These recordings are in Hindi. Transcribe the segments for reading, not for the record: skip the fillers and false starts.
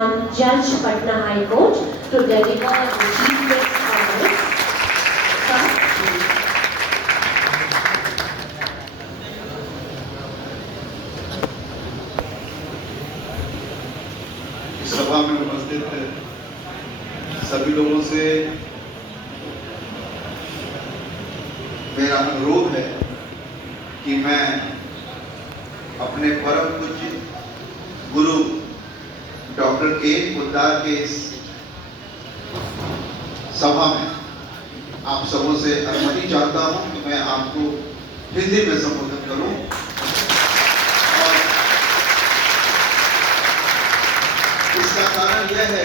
Judge Patna High Court to deliver the chief guest comments. सभा में उपस्थित सभी लोगों से मेरा अनुरोध है कि मैं अपने परम पूज्य गुरु डॉक्टर के पोद्दार के इस सभा में आप सबों से अनुमति चाहता हूं कि मैं आपको हिंदी में संबोधित करूं। और इसका कारण यह है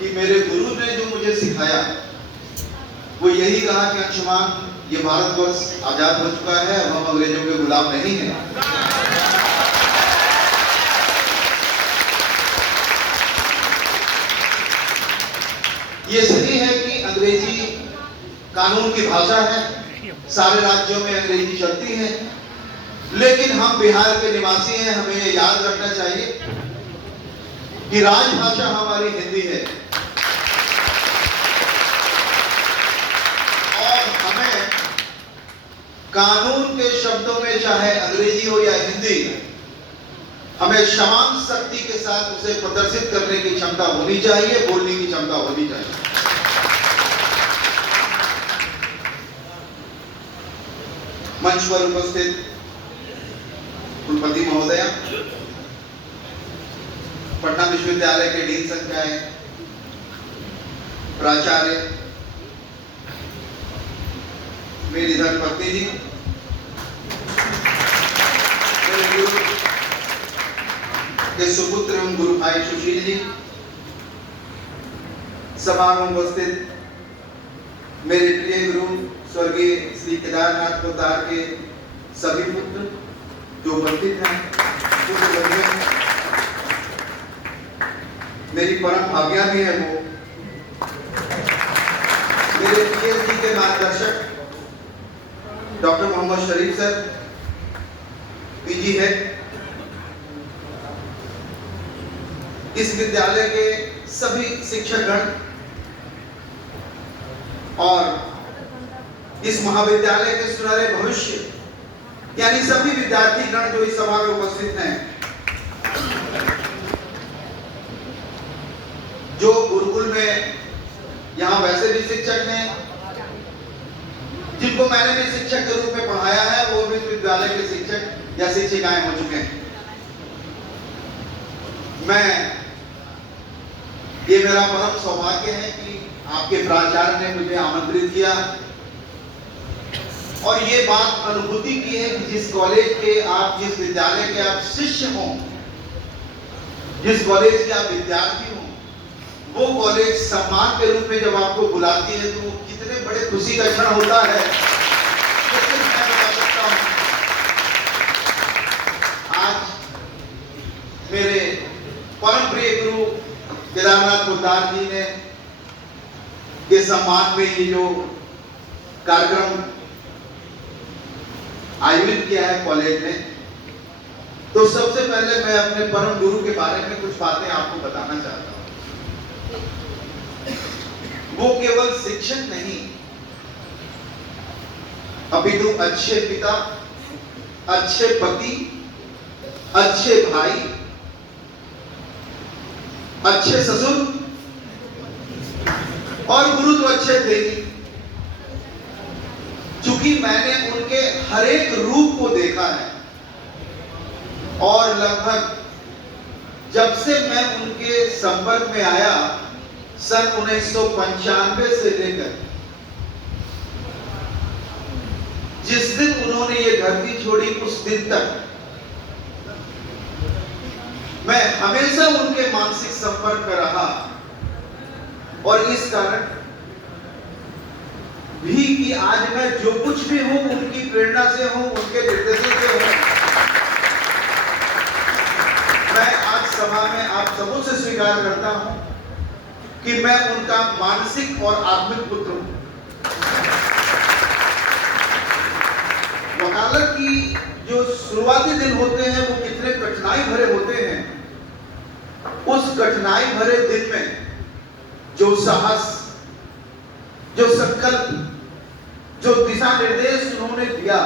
कि मेरे गुरु ने जो मुझे सिखाया वो यही कहा कि अंशुमान, ये भारतवर्ष आजाद हो चुका है, अब हम अंग्रेजों के गुलाम नहीं हैं। ये सही है कि अंग्रेजी कानून की भाषा है, सारे राज्यों में अंग्रेजी चलती है, लेकिन हम बिहार के निवासी हैं, हमें ये याद रखना चाहिए कि राजभाषा हमारी हिंदी है और हमें कानून के शब्दों में चाहे अंग्रेजी हो या हिंदी, हमें समान शक्ति के साथ उसे प्रदर्शित करने की क्षमता होनी चाहिए, बोलने की क्षमता होनी चाहिए। मंच पर उपस्थित कुलपति महोदया, पटना विश्वविद्यालय के डीन संकाय, प्राचार्य, मेरी धर्मपत्नी जी, मेरे गुरु के सुपुत्र एवं गुरु भाई सुशील जी, सभा में उपस्थित मेरे प्रिय गुरु स्वर्गीय श्री केदारनाथ पोद्दार के सभी पुत्र जो उपस्थित हैं, मेरी परम भाग्या भी है वो मेरे पीएचडी के मार्गदर्शक डॉक्टर मोहम्मद शरीफ सर, पीजी है, इस विद्यालय के सभी शिक्षकगण और इस महाविद्यालय के सुनहरे भविष्य यानी सभी विद्यार्थी गण जो इस सभा में उपस्थित हैं, जो गुरुकुल में यहाँ वैसे भी शिक्षक हैं, जिनको मैंने भी शिक्षक के रूप में पढ़ाया है, वो भी विद्यालय के शिक्षक या शिक्षिकाएं हो चुके हैं। ये मेरा परम सौभाग्य है कि आपके प्राचार्य ने मुझे आमंत्रित किया और ये बात अनुभूति की है कि जिस कॉलेज के आप, जिस विद्यालय के आप शिष्य हो, जिस कॉलेज के आप विद्यार्थी हो, वो कॉलेज सम्मान के रूप में जब आपको बुलाती है तो वो कितने बड़े खुशी का क्षण होता है, तो सिर्फ मैं बता सकता हूं। आज मेरे परम प्रिय गुरु केदारनाथ पोद्दार जी ने के सम्मान में ये जो कार्यक्रम आयोजित किया है कॉलेज में, तो सबसे पहले मैं अपने परम गुरु के बारे में कुछ बातें आपको बताना चाहता हूं। वो केवल शिक्षक नहीं, अपितु अच्छे पिता, अच्छे पति, अच्छे भाई, अच्छे ससुर और गुरु तो अच्छे थे ही। चूंकि मैंने उनके हर एक रूप को देखा है और लगभग जब से मैं उनके संपर्क में आया सन 1995 से लेकर जिस दिन उन्होंने ये धरती छोड़ी उस दिन तक मैं हमेशा उनके मानसिक संपर्क में रहा और इस कारण भी कि आज मैं जो कुछ भी हूं उनकी प्रेरणा से हूं, उनके निर्देशन से हूं। मैं आज सभा में आप सबों से स्वीकार करता हूं कि मैं उनका मानसिक और आत्मिक पुत्र हूं। वकालत की जो शुरुआती दिन होते हैं वो कितने कठिनाई भरे होते हैं, उस कठिनाई भरे दिन में जो साहस, जो संकल्प, जो दिशा निर्देश उन्होंने दिया,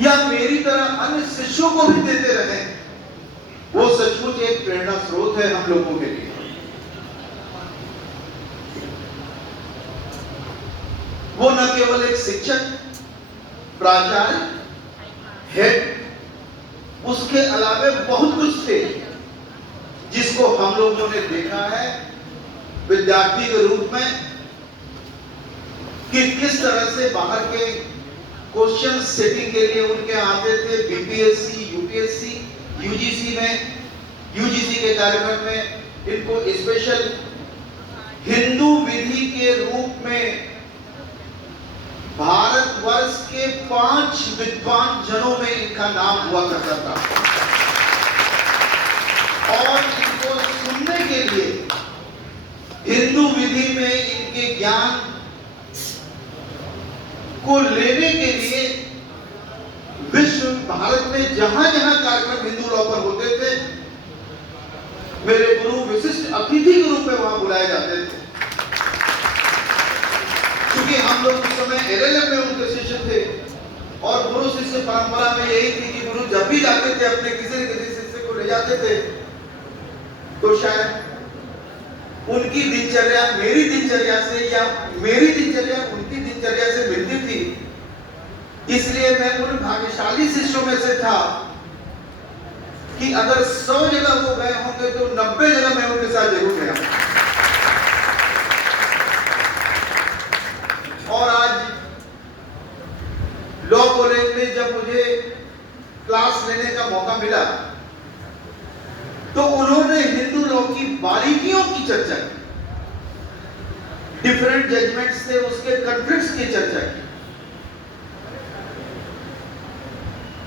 या मेरी तरह अन्य शिष्यों को भी देते रहे, वो सचमुच एक प्रेरणा स्रोत है हम लोगों के लिए। वो न केवल एक शिक्षक, प्राचार्य, हेड, उसके अलावे बहुत कुछ थे जिसको हम लोगों ने देखा है विद्यार्थी के रूप में, कि किस तरह से बाहर के क्वेश्चन सेटिंग के लिए उनके आते थे बीपीएससी, यूपीएससी, यूजीसी में, यूजीसी के कार्यक्रम में इनको स्पेशल हिंदू विधि के रूप में भारतवर्ष के 5 विद्वान जनों में इनका नाम हुआ करता था, और इनको सुनने के लिए हिंदू विधि में इनके ज्ञान को लेने के लिए विश्व भारत में जहां जहां कार्यक्रम हिंदू लॉ पर होते थे, मेरे गुरु विशिष्ट अतिथि के रूप में वहां बुलाए जाते थे। क्योंकि हम लोग उस समय एलएलएम में उनके शिष्य थे, और गुरु शिष्य परंपरा में यही थी कि गुरु जब भी जाते थे अपने किसी न किसी शिष्य को ले जाते थे, तो शायद उनकी दिनचर्या मेरी दिनचर्या से या मेरी दिनचर्या उनकी दिनचर्या से मिलती थी। इसलिए मैं उन भाग्यशाली शिष्यों में से था कि अगर 100 जगह वो गए होंगे तो 90 जगह मैं उनके साथ जरूर गया। और आज लॉ कॉलेज में जब मुझे क्लास लेने का मौका मिला, तो उन्होंने हिंदू लॉ की बारीकियों की चर्चा की, डिफरेंट जजमेंट से उसके कॉन्फ्लिक्ट्स की चर्चा की।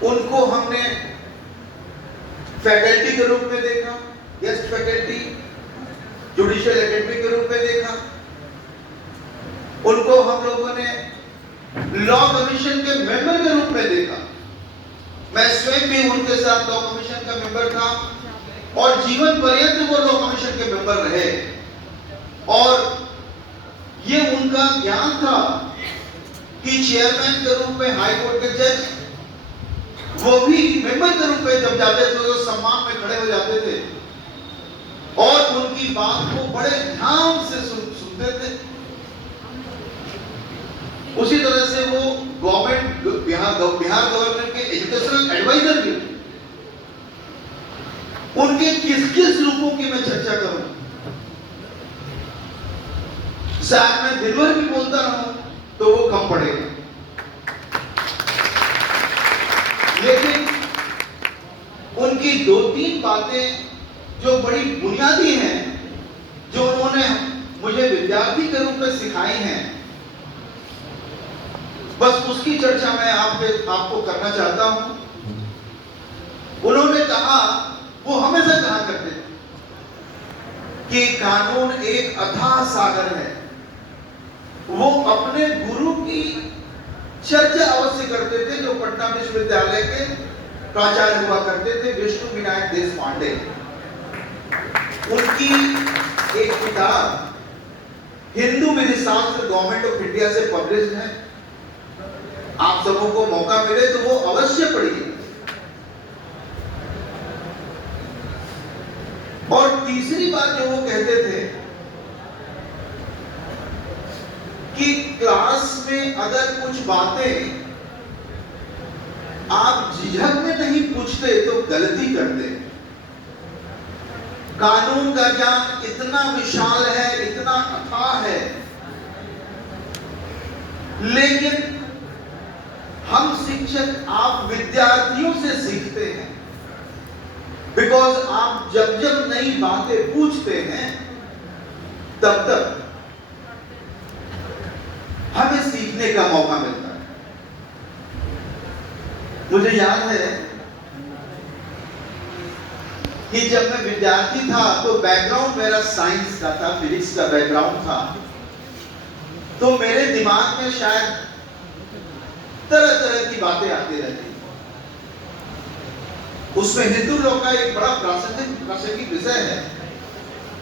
उनको हमने फैकल्टी के रूप में देखा, गेस्ट फैकल्टी, जुडिशियल एकेडमी के रूप में देखा। उनको हम लोगों ने लॉ कमीशन के मेंबर के रूप में देखा। मैं स्वयं भी उनके साथ लॉ कमीशन का मेंबर था, और जीवन पर्यंत वो लॉ कमीशन के मेंबर रहे। और ये उनका ज्ञान था कि चेयरमैन के रूप में हाई कोर्ट के जज, वो भी मेंबर के रूप में जब जाते थे तो सम्मान में खड़े हो जाते थे, और उनकी बात को बड़े ध्यान से सुनते थे। उसी तरह से वो गवर्नमेंट, बिहार गवर्नमेंट के एजुकेशनल एडवाइजर भी। उनके किस किस रूपों की मैं चर्चा करूं, शायद मैं दिन भर भी बोलता रहूं तो वो कम पड़ेगा। लेकिन उनकी 2-3 बातें जो बड़ी बुनियादी हैं, जो उन्होंने मुझे विद्यार्थी के रूप में सिखाई हैं, बस उसकी चर्चा मैं आपको करना चाहता हूं। उन्होंने कहा, वो हमेशा कहा करते थे कि कानून एक अथाह सागर है। वो अपने गुरु की चर्चा अवश्य करते थे, जो पटना विश्वविद्यालय के प्राचार्य हुआ करते थे, विष्णु विनायक देशपांडे। उनकी एक किताब हिंदू विधि शास्त्र गवर्नमेंट ऑफ इंडिया से पब्लिश है। आप सबों को मौका मिले तो वो अवश्य पढ़िए। और तीसरी बात जो वो कहते थे कि क्लास में अगर कुछ बातें आप झिझक में नहीं पूछते तो गलती करते। कानून का ज्ञान इतना विशाल है, इतना अथाह है, लेकिन हम शिक्षक, आप विद्यार्थियों से सीखते हैं। बिकॉज आप जब जब नई बातें पूछते हैं, तब तक हमें सीखने का मौका मिलता है। मुझे याद है कि जब मैं विद्यार्थी था तो बैकग्राउंड मेरा साइंस का था, फिजिक्स का बैकग्राउंड था। तो मेरे दिमाग में शायद तरह तरह की बातें आती रहती। उसमें हिंदू लॉ का एक बड़ा प्रासंगिक विषय है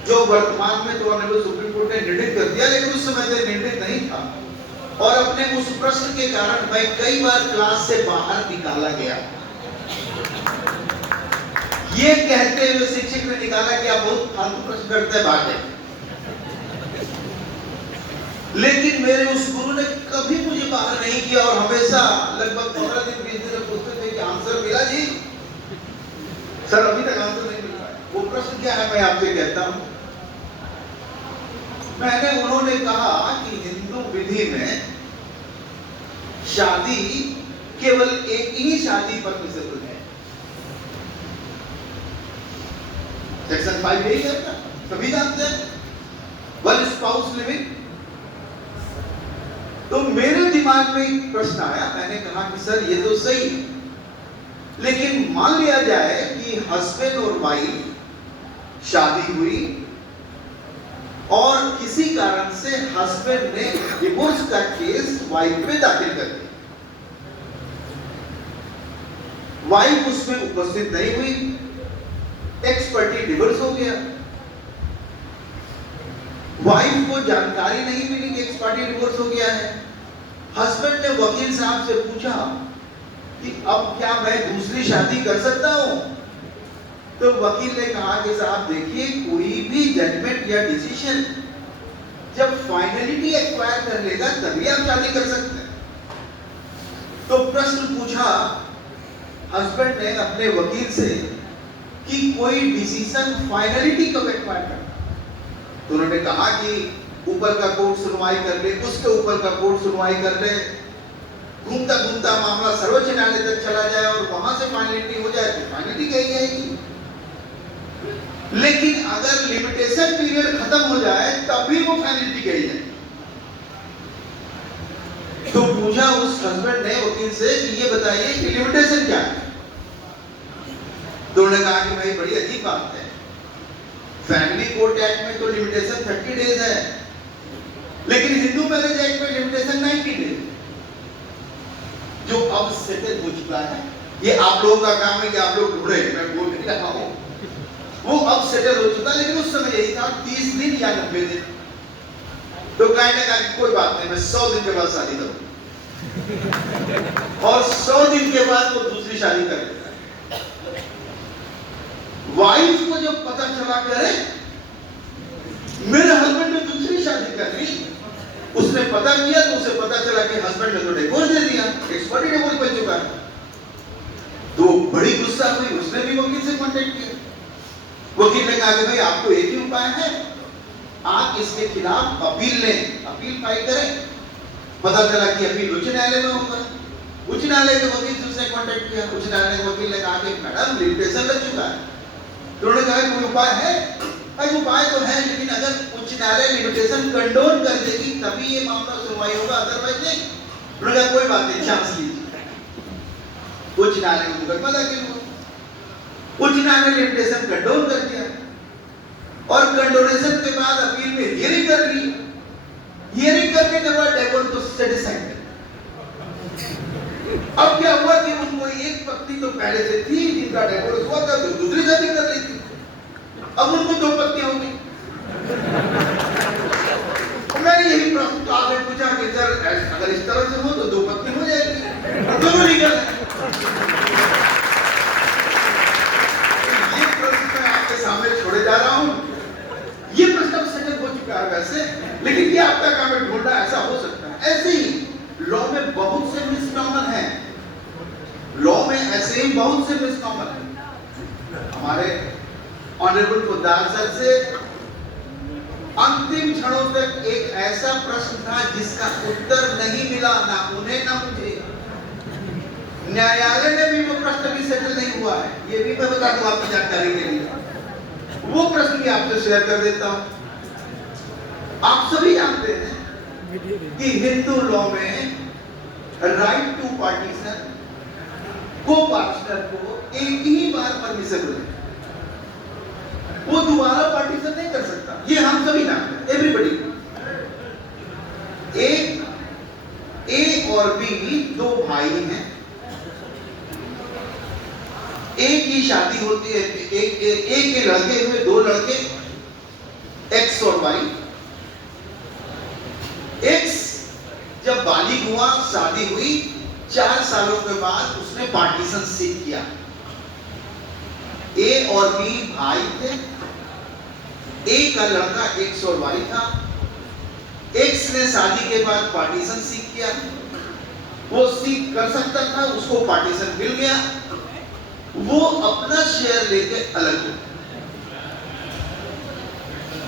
जो वर्तमान में तो ऑनरेबल सुप्रीम कोर्ट ने निर्णय कर दिया, लेकिन उस समय तक निर्णय नहीं था और अपने उस प्रश्न के कारण मैं कई बार क्लास से बाहर निकाला गया। ये कहते हुए शिक्षक ने निकाला कि आप बहुत फालतू प्रश्न करते हैं, बात है। लेकिन मेरे उस गुरु ने कभी मुझे बाहर नहीं किया और हमेशा लगभग 15 दिन 20 दिन पूछते थे कि आंसर मिला जी? सर अभी तक आंसर नहीं मिल पाया। वो प्रश्न क्या है मैं आपसे कहता हूं। उन्होंने कहा कि हिंदू विधि में शादी केवल एक ही शादी परमिसिबल है। सेक्शन 5 यही कहता है, सभी जानते हैं, वन स्पाउस लिविंग। तो मेरे दिमाग में एक प्रश्न आया, मैंने कहा कि सर ये तो सही है, लेकिन मान लिया जाए कि हस्बैंड और वाइफ शादी हुई और किसी कारण से हस्बैंड ने डिवोर्स का केस वाइफ पे दाखिल कर दिया। वाइफ उसमें उपस्थित नहीं हुई, एक्सपर्टी डिवोर्स हो गया। वाइफ को जानकारी नहीं मिली कि एक्सपर्टी डिवोर्स हो गया है। हस्बैंड ने वकील साहब से पूछा कि अब क्या मैं दूसरी शादी कर सकता हूं? तो वकील ने कहा कि साहब देखिए, कोई भी जजमेंट या डिसीजन जब फाइनलिटी एक्वायर कर लेगा तभी आप शादी कर सकते हैं। तो प्रश्न पूछा हस्बैंड ने अपने वकील से कि कोई डिसीजन फाइनलिटी कब एक्वायर करता? तो उन्होंने कहा कि ऊपर का कोर्ट सुनवाई कर ले, उसके ऊपर का कोर्ट सुनवाई कर ले, घूमता घूमता मामला सर्वोच्च न्यायालय तक चला जाए और वहां से फाइनलिटी हो जाए तो फाइनलिटी कही जाएगी। लेकिन अगर लिमिटेशन पीरियड खत्म हो जाए तभी वो फाइनलिटी कही जाएगी। तो पूछा उस हस्बैंड ने वकील से कि ये बताइए कि लिमिटेशन क्या है? तो उन्होंने कहा कि भाई बड़ी अजीब बात है, फैमिली कोर्ट एक्ट में तो लिमिटेशन 30 डेज है, लेकिन हिंदू मैरिज एक्ट में लिमिटेशन 90 डेज, जो अब सेटल हो चुका है। ये आप लोगों का काम है कि आप लोग ढूंढे, मैं बोल नहीं रहा हूं, वो अब सेटल हो चुका, लेकिन उस समय यही था 30 दिन या 90 दिन। तो क्लाइंट ने कहा कि कोई बात नहीं, मैं 100 दिन के बाद शादी करूंगा और 100 दिन के बाद वो दूसरी शादी कर लेता है। वाइफ को जब पता चला करे मेरे हस्बैंड ने दूसरी शादी कर ली, उसने पता किया तो उसे पता चला कि हस्बैंड ने तो डिवोर्स दे दिया, एक्सपर्टी डिवोर्स बन चुका है। तो बड़ी गुस्सा हुई, उसने भी वकील से कांटेक्ट किया। वकील ने कहा कि भाई आपको एक ही उपाय है, आप इसके खिलाफ अपील लें, अपील फाइल करें। पता चला कि अपील उच्च न्यायालय में होगा। उच्च न्यायालय के वकील से उसने कांटेक्ट किया। उच्च न्यायालय के वकील ने कहा कि मैडम लिमिटेशन लग चुका है। तो उन्होंने कहा कोई उपाय है? उपाय तो है, लेकिन अगर उच्च न्यायालय लिमिटेशन कंडोन कर देगी तभी ये मामला सुनवाई होगा, अदरवाइज नहीं। उन्होंने कहा कोई बात नहीं, चांस लीजिए। उच्च न्यायालय में मुकदमा दाखिल हुआ, उच्च न्यायालय ने लिमिटेशन कंडोन कर दिया और कंडोनेशन के बाद अपील में हियरिंग कर ली। हियरिंग करने के बाद डिवोर्स को सेटिस्फाइड। अब क्या हुआ कि उनको एक पत्नी तो पहले से थी जिनका डिवोर्स हुआ था, तो दूसरी शादी कर ली थी। अब उनको 2 पत्नियां हो गई। मैंने यही प्रश्न आपने पूछा कि सर अगर इस तरह से हो तो 2 पत्नी हो जाएगी, दोनों लीगल है। ये प्रश्न मैं आपके सामने छोड़े जा रहा हूं। ये प्रश्न अब सेटल हो चुका है वैसे, लेकिन ये आपका काम है ढूंढना, ऐसा हो सकता है। ऐसे ही लॉ में बहुत से मिसनॉमर हैं, लॉ में ऐसे ही बहुत से मिसनॉमर हैं। हमारे ऑनरेबल पोद्दार सर से अंतिम क्षणों तक एक ऐसा प्रश्न था जिसका उत्तर नहीं मिला, ना उन्हें ना मुझे। न्यायालय ने भी वो प्रश्न भी सेटल नहीं हुआ है, ये भी मैं बता दूं आपकी जानकारी के लिए। वो प्रश्न भी आपसे शेयर कर देता हूं। आप सभी जानते हैं कि हिंदू लॉ में राइट टू पार्टीशन को पार्टनर को एक ही बार परमिसिबल है, वो दोबारा पार्टीशन नहीं कर सकता। ये हम सभी जानते हैं, एवरीबॉडी। ए और बी 2 भाई हैं, एक ही शादी होती है, एक के लड़के हुए, दो लड़के, एक्स और वाई। एक्स जब बालिग हुआ, शादी हुई, 4 सालों के बाद उसने पार्टीशन सीख किया। ए और बी भाई थे, ए का लड़का एक्स और वाई था। एक्स ने शादी के बाद पार्टीशन सीख किया, वो सीख कर सकता था, उसको पार्टीशन मिल गया, वो अपना शेयर लेके अलग हो।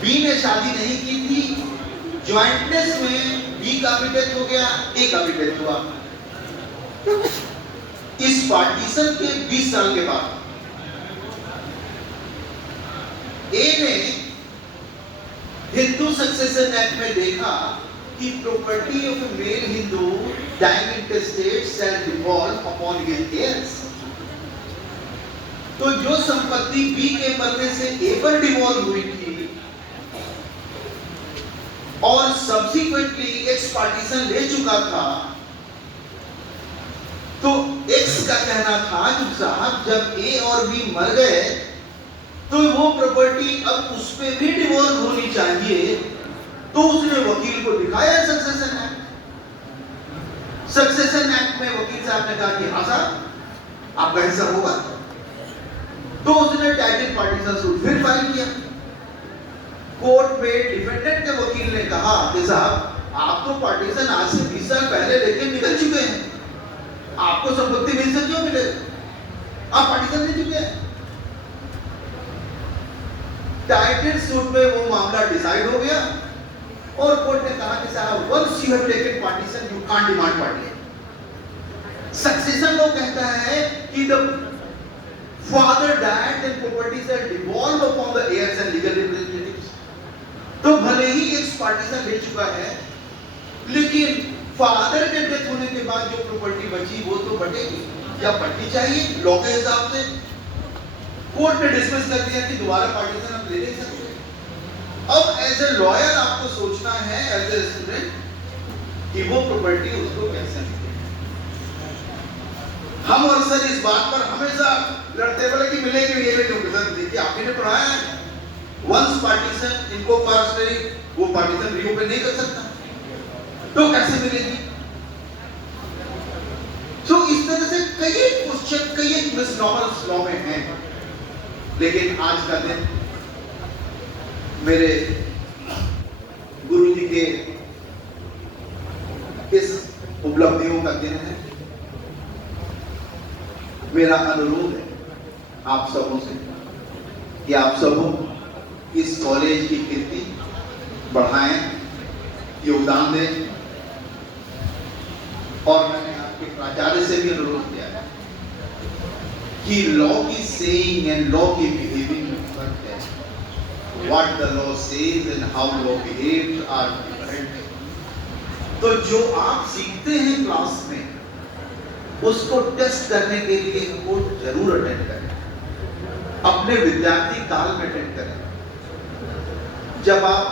बी ने शादी नहीं की थी, ज्वाइंटनेस में बी का भी डेथ हो गया, ए का भी डेथ हुआ। इस पार्टीशन के 20 साल के बाद ए ने हिंदू सक्सेशन एक्ट में देखा कि property of a male Hindu dying intestate shall devolve upon his heirs. तो जो संपत्ति बी के मरने से ए पर डिवॉल्व हुई थी और सब्सिक्वेंटली एक्स पार्टीशन ले चुका था, तो एक्स का कहना था कि साहब जब ए और बी मर गए तो वो प्रॉपर्टी अब उस पे भी डिवॉल्व होनी चाहिए। तो उसने वकील को दिखाया सक्सेशन एक्ट। सक्सेशन एक्ट में वकील साहब ने कहा कि हाँ साहब आपका हिस्सा होगा। तो उसने टाइटल पार्टीशन सूट फिर फाइल किया। कोर्ट में डिफेंडेंट के वकील ने कहा कि साहब आप तो पार्टीशन आज से 20 साल पहले लेके निकल चुके हैं, आपको संपत्ति मिल से क्यों मिलेगा, आप पार्टीशन ले चुके हैं। टाइटल सूट में वो मामला डिसाइड हो गया और कोर्ट ने कहा कि साहब once you have taken partition you can't demand partition. Succession law कहता है कि the father died then properties are devolve upon the heirs and legal representatives. तो भले ही एक पार्टीशन ले चुका है, लेकिन फादर के डेथ होने के बाद जो प्रॉपर्टी बची वो तो बटेगी या बढ़नी चाहिए लॉ के हिसाब से। कोर्ट ने डिस्कस कर दिया कि दोबारा पार्टीशन हम ले नहीं सकते। अब एज ए लॉयर आपको सोचना है एज ए स्टूडेंट कि वो प्रॉपर्टी उसको कैसे मिले। हम और सर इस बात पर हमेशा लड़ते बोले कि मिलेगी ये नहीं। सर देखिए आपने पढ़ाया है, वंस पार्टीशन इनको पार्सनली वो पार्टीशन रीओपन नहीं कर सकता, तो कैसे मिलेगी। तो इस तरह से कई क्वेश्चन, कई मिसनॉमर्स लॉ में हैं। लेकिन आज का दिन मेरे गुरुजी के इस उपलब्धियों का दिन है। मेरा अनुरोध है आप सबों से कि आप सब इस कॉलेज की कीर्ति बढ़ाएं, योगदान दें। और मैंने आपके प्राचार्य से भी अनुरोध किया है कि लॉ की सेइंग एंड लॉ की बिहेविंग में फर्क है। What the law says and how law behaves are different. तो जो आप सीखते हैं क्लास में उसको टेस्ट करने के लिए कोर्ट जरूर अटेंड करें, अपने विद्यार्थी काल में अटेंड करें। जब आप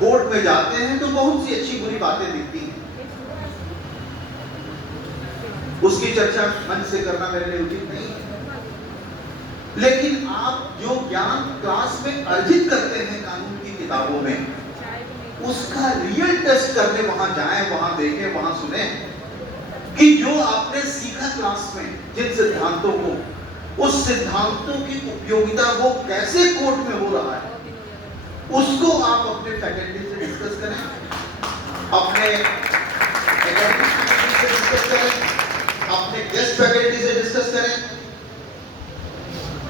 कोर्ट में जाते हैं तो बहुत सी अच्छी बुरी बातें दिखती हैं, उसकी चर्चा मन से करना मेरे लिए उचित नहीं है। लेकिन आप जो ज्ञान क्लास में अर्जित करते हैं कानून की किताबों में, उसका रियल टेस्ट करने वहां जाएं, वहां देखें, वहां सुने कि जो आपने सीखा क्लास में जिन सिद्धांतों को, उस सिद्धांतों की उपयोगिता वो कैसे कोर्ट में हो रहा है, उसको आप अपने फैकल्टी से डिस्कस करें, अपने से डिस्कस करें, अपने गेस्ट फैकल्टी से डिस्कस करें।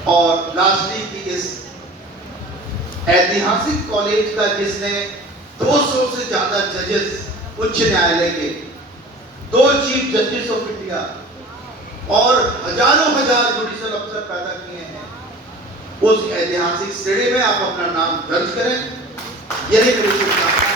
और लास्टली की इस ऐतिहासिक कॉलेज का जिसने 200 से ज्यादा जजेस उच्च न्यायालय के, 2 चीफ जस्टिस ऑफ इंडिया और हजारों हजार जुडिशियल अफसर पैदा किए हैं, उस ऐतिहासिक श्रेणी में आप अपना नाम दर्ज करें। यही मेरी शुभकामना।